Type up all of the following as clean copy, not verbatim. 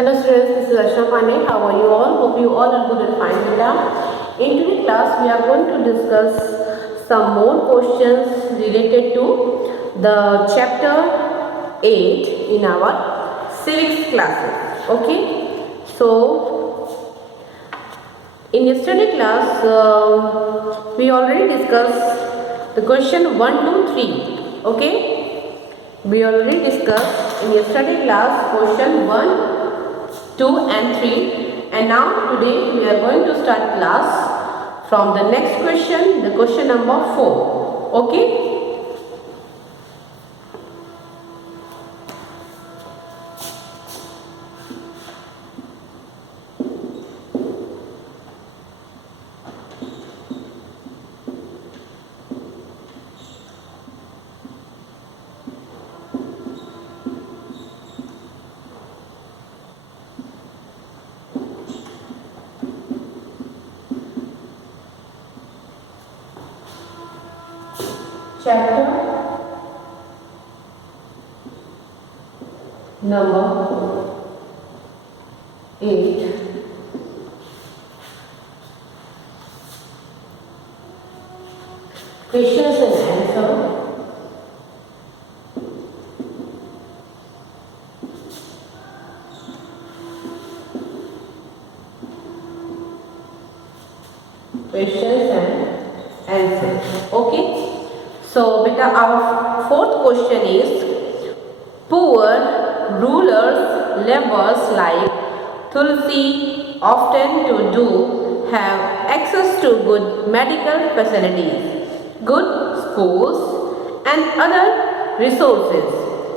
Hello students, this is Arshna Pandey. How are you all? Hope you all are good and fine, beta. In today's class, we are going to discuss some more questions related to the chapter 8 in our civics classes. Okay, so in yesterday class, we already discussed the question 1, 2, 3. Okay, we already discussed in yesterday class question 1, 2 and 3, and now today we are going to start class from the next question, the question number 4. Okay. Chapter number 8. Questions and answer. Questions and answers. Okay. So, beta, our fourth question is: poor rulers, laborers like Tulsi often to do have access to good medical facilities, good schools, and other resources.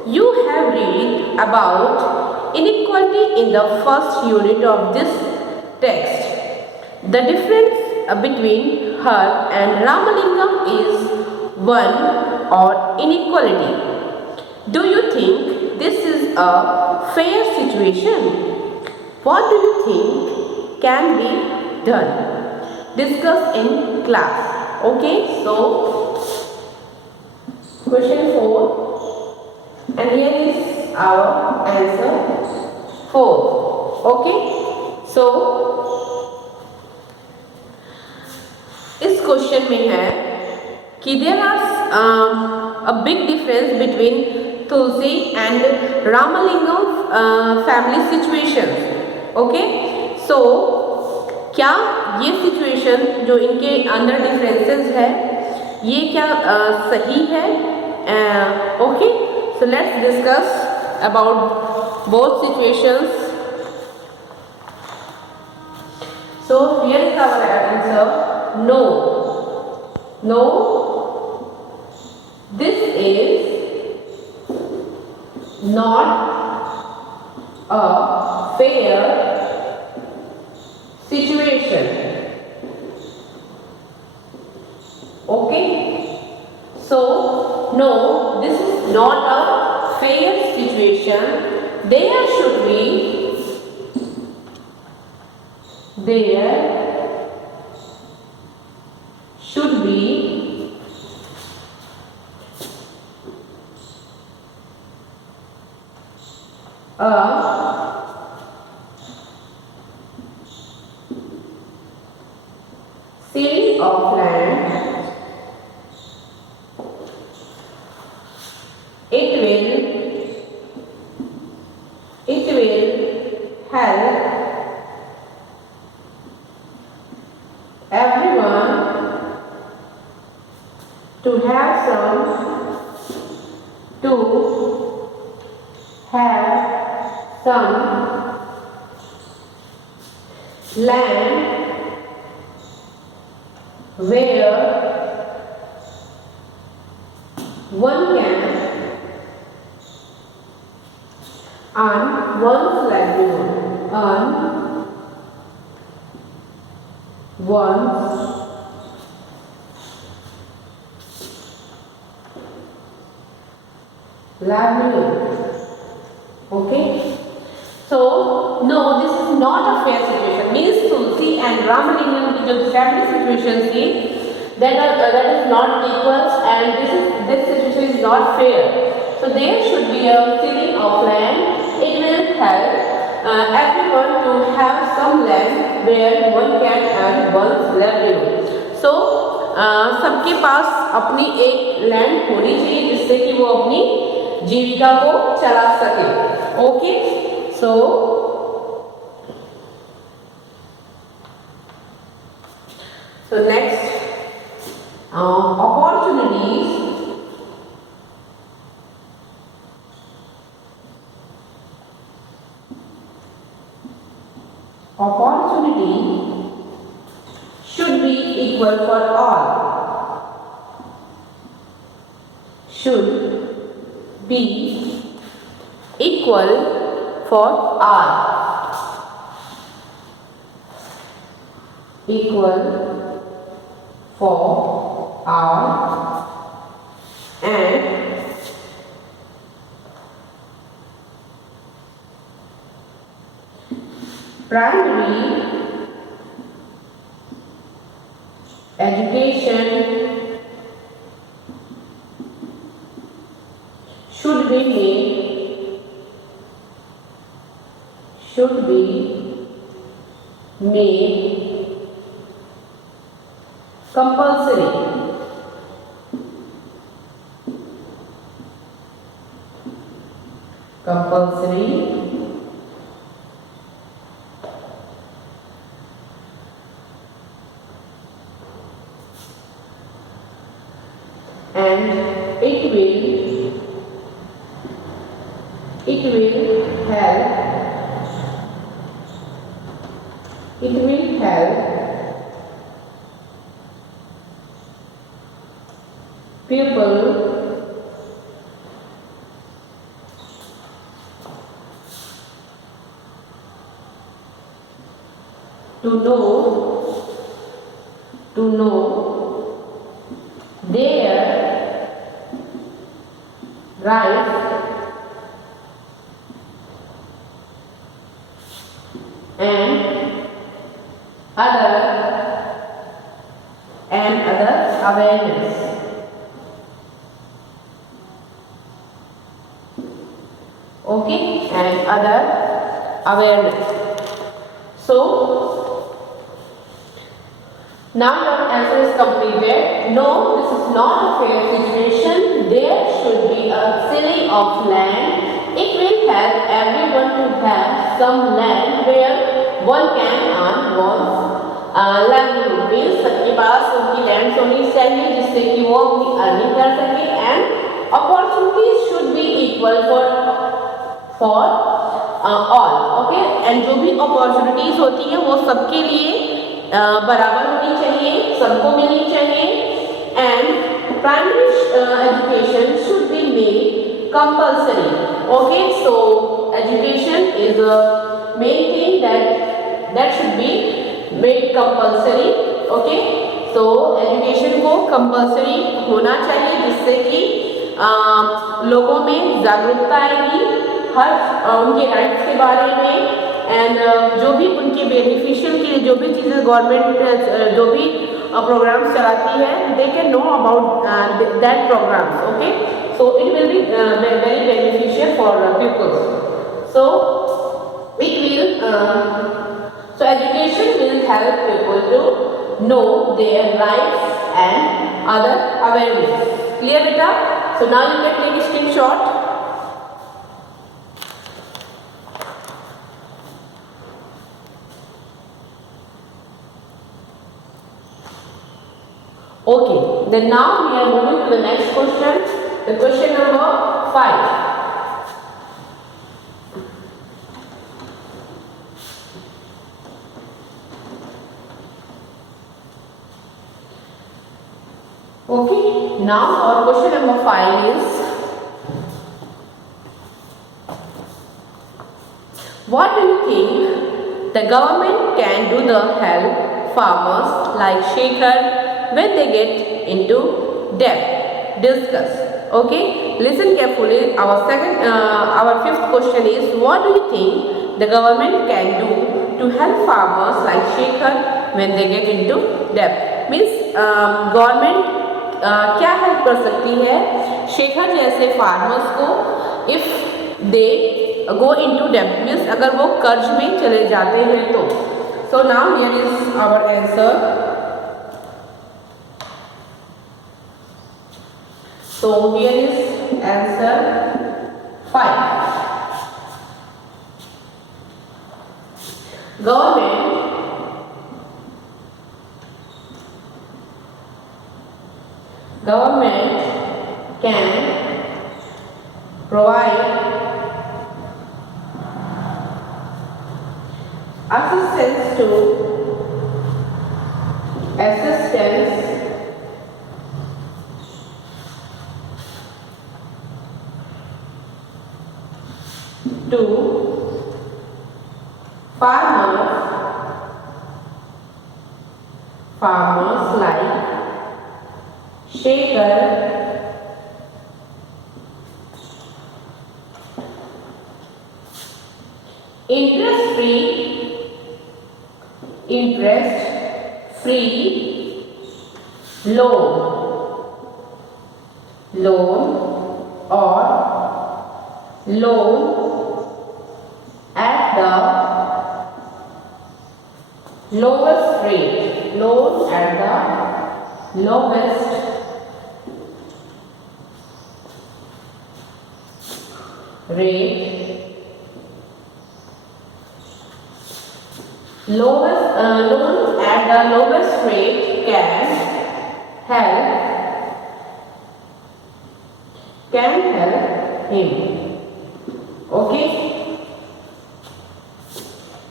You have read about inequality in the first unit of this text. The difference between her and Ramalingam is one or inequality. Do you think this is a fair situation? What do you think can be done? Discuss in class. Okay, so question 4, and here is our answer 4. Okay, so इस question में है कि there are a big difference between Tulsi and Ramalingam family situations. Okay, so क्या ये situation जो इनके अंदर differences है ये क्या सही है? Okay, so let's discuss about both situations. So here is our answer. No. This is not a fair situation. Okay, so no, this is not a fair situation. There should be a ceiling of land. It will help everyone to have some land where one can earn one's livelihood, Okay, so no, this is not a fair situation. Means Tulsi and Ramalingam की जो family situation थी, that is not equal, and this situation is not fair. So there should be a ceiling of land. It will help everyone to have some land where one can earn one's livelihood. So सबके पास अपनी एक land होनी चाहिए जिससे कि वो अपनी जीविका को चला सके. Okay, so next, opportunities should be equal for all. Should be equal for all. Equal for all, and primary education should be made compulsory. And it will help people to know their rights and other awareness. Okay, and other awareness. So now your answer is completed. No, this is not a fair situation. There should be a ceiling of land. It will help everyone to have some land where one can earn one's livelihood. Means सबके पास उनकी land होनी चाहिए जिससे कि वो अपनी earning कर सके. And opportunities should be equal for all. Okay, and जो भी अपॉर्चुनिटीज होती हैं वो सबके लिए बराबर होनी चाहिए, सबको मिलनी चाहिए. And primary education should be made compulsory. Okay, so education is a main thing that should be made compulsory. Okay, तो एजुकेशन को कंपल्सरी होना चाहिए जिससे कि लोगों में जागरूकता आएगी हर उनके राइट्स के बारे में. एंड जो भी उनके बेनिफिशियल के लिए जो भी चीज़ें गवर्नमेंट जो भी प्रोग्राम्स चलाती है, they can know about that programs. Okay, so it will be very beneficial for peoples. So it will so education will help people to know their rights and other awareness. Clear beta? So now you can take a screenshot. Okay, then now we are moving to the next question, the question number 5. Okay, now our question number 5 is, what do you think the government can do to help farmers like Shekhar when they get into debt? Discuss. Okay, listen carefully. Our fifth question is, what do you think the government can do to help farmers like Shekhar when they get into debt? Means government क्या help कर सकती है शेखर जैसे farmers को if they go into debt means अगर वो कर्ज में चले जाते हैं तो. So now here is our answer. So here is answer 5. Government can provide assistance to farmers like Shekhar, interest-free loan or loan at the lowest rate, lowest loan at the lowest rate can help him. Okay,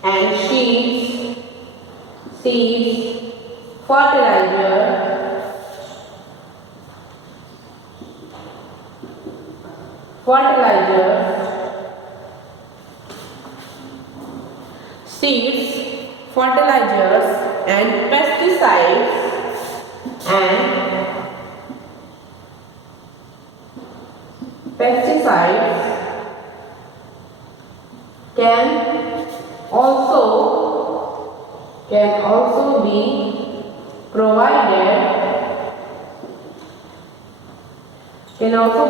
and seeds, fertilizer, seeds, fertilizers and pesticides can also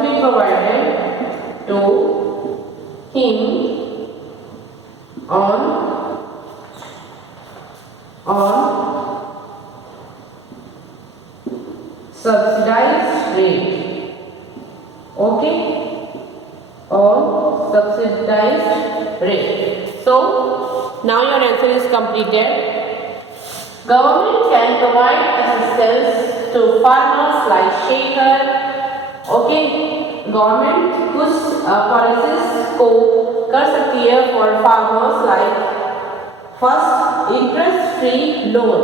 be provided to him on subsidized rate. Okay, on subsidized rate. So now your answer is completed. Government can provide assistance to farmers like Shekhar. Okay, government कुछ policies को कर सकती है for farmers like first interest free loan.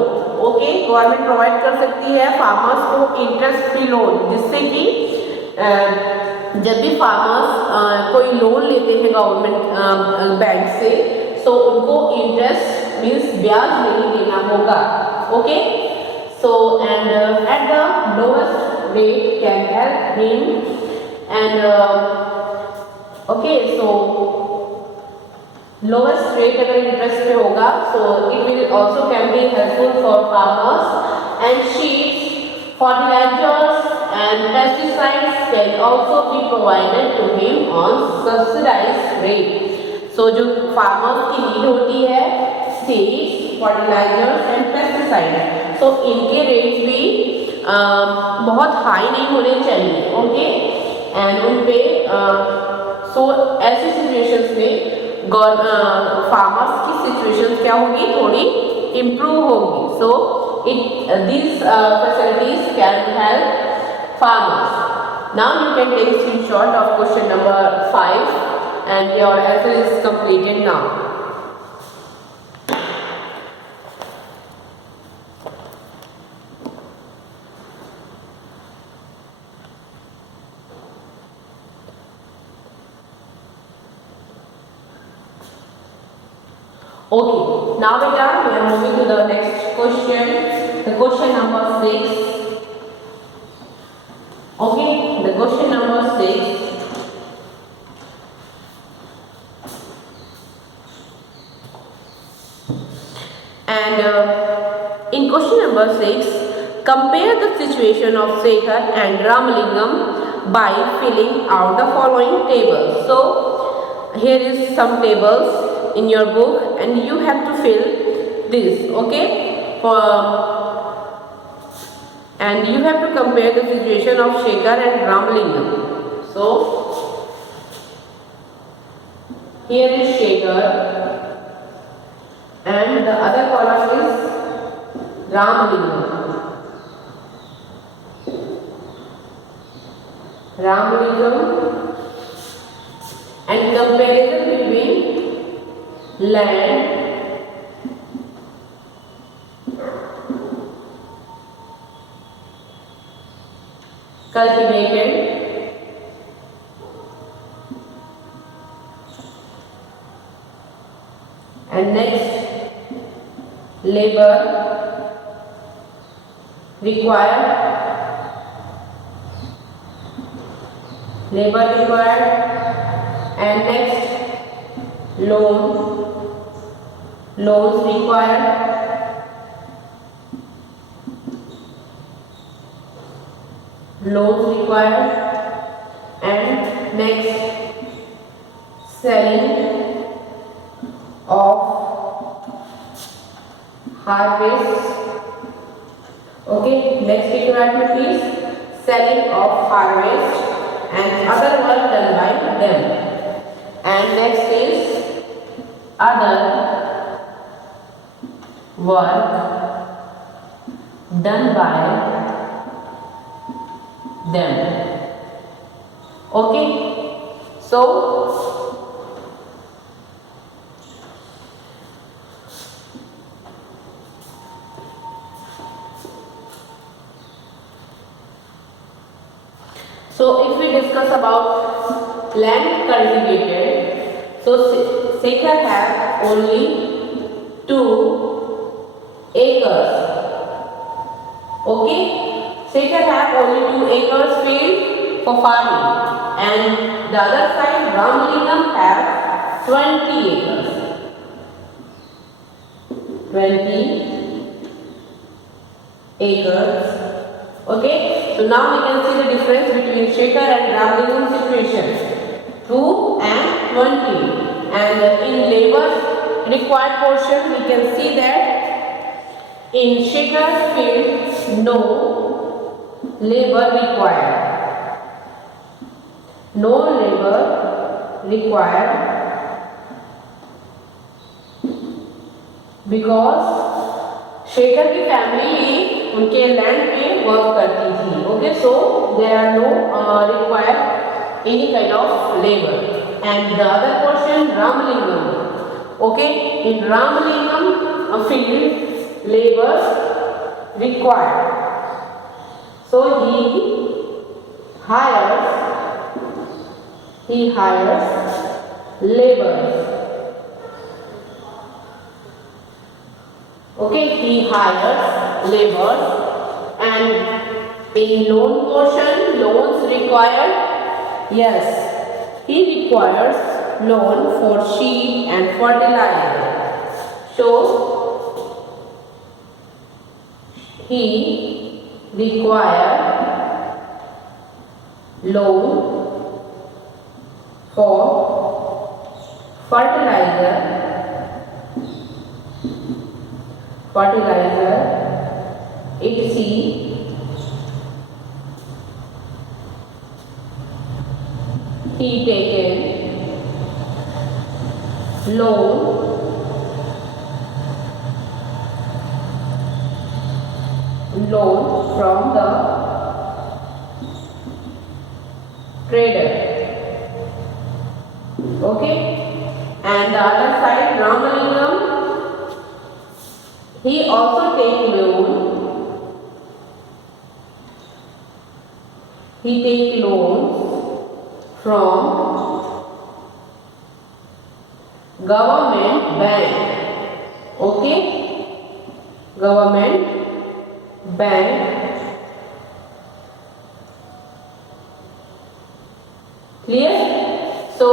Okay, government provide कर सकती है farmers को interest free loan, जिससे कि जब भी फार्मर्स कोई लोन लेते हैं गवर्नमेंट बैंक से, सो उनको इंटरेस्ट मीन्स ब्याज नहीं देना होगा. Okay, so and at the lowest rate can help him. And okay, so lowest rate अगर इंटरेस्ट पे होगा, so it will also can be helpful for farmers. And seeds, fertilizers and pesticides can also be provided to him on subsidized rate. So जो farmers की need होती है seeds, fertilizers and pesticides, so इनके rate भी बहुत high नहीं होने चाहिए. ओके, एंड उन पे सो ऐसी सिचुएशंस में फार्मर्स की सिचुएशंस क्या होगी, थोड़ी इम्प्रूव होगी. सो these facilities can help farmers. Now you can take screenshot of question number 5 and your answer is completed now. Okay, now beta we are moving to the next question, the question number 6. Okay, the question number 6. And in question number 6, compare the situation of Shekhar and Ramalingam by filling out the following table. So here is some tables in your book and you have to fill this, okay, and you have to compare the situation of Shekhar and Ramalingam. So here is Shekhar and the other column is Ramalingam. And comparison between land cultivated and next labor required, and next loans required, and next selling of harvest. Okay, next requirement is selling of harvest and other work done by them. And next is other work done by them. Okay, so if we discuss about land cultivated, so Shekhar have only 2 acres. Okay, Shekhar have only 2 acres field for farming, and the other side Ramalingam have 20 acres. 20 acres. Okay, so now we can see the difference between Shekhar and Ramalingam situation. 2 and 20. And in labor required portion, we can see that in Shekhar's field, no labor required. No labor required because Shekhar की family उनके land पे work करती थी. Okay, so there are no required any kind of labour. And the other portion Ramalingam. Okay, in Ramalingam field labor required. So he hires laborers. Okay, he hires laborers. And in loan portion, loans required. Yes, he requires loan for seed and fertilizer. So he requires loan for fertilizer, etc. He taken loan from the trader. Okay, and the other side Ramalingam, he also take loan. He take loans from government bank. Okay, government bank. Clear? So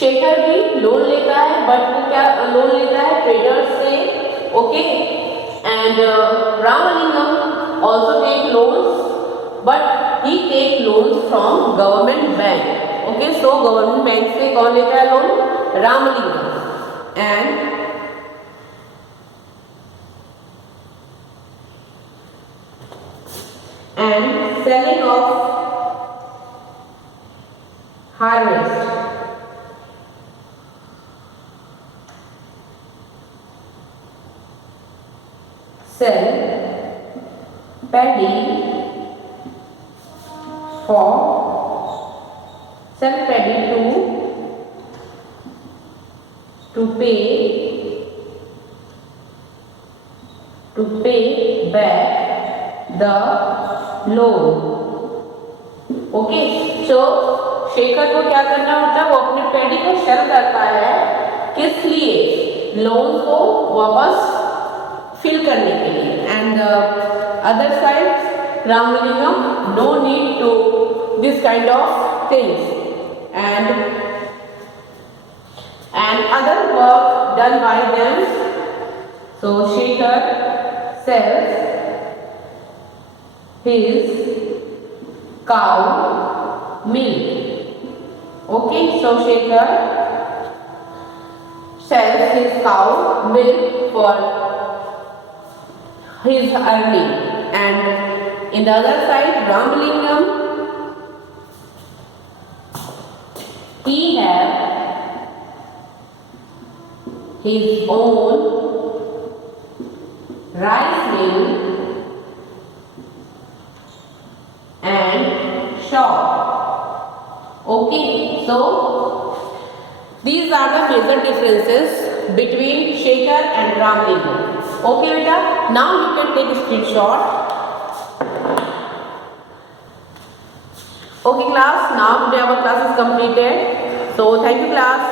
Shekhar भी loan लेता है, but वो क्या loan लेता है traders से. Okay, and Ramalingam also take loans, but he take loans from government bank. Okay, so government bank से कौन लेता है loan? Ramalingam. and selling of harvest, sell paddy for sell paddy to pay back the loan। Okay, so Shekhar को क्या करना होता है? वो अपने पैडी को सेल करता है, किस लिए? लोन को वापस फिल करने के लिए। And other side Ramalingam no need to this kind of things and other work done by them। so Shekhar sells his cow milk। okay, so Shekhar sells his cow milk for his earning। and in the other side Ramalingam, he have his own rice mill and shop। okay, so these are the major differences between Shekhar and Ramalingam। okay beta, now you can take a screenshot। okay class, now today our class is completed, so thank you class।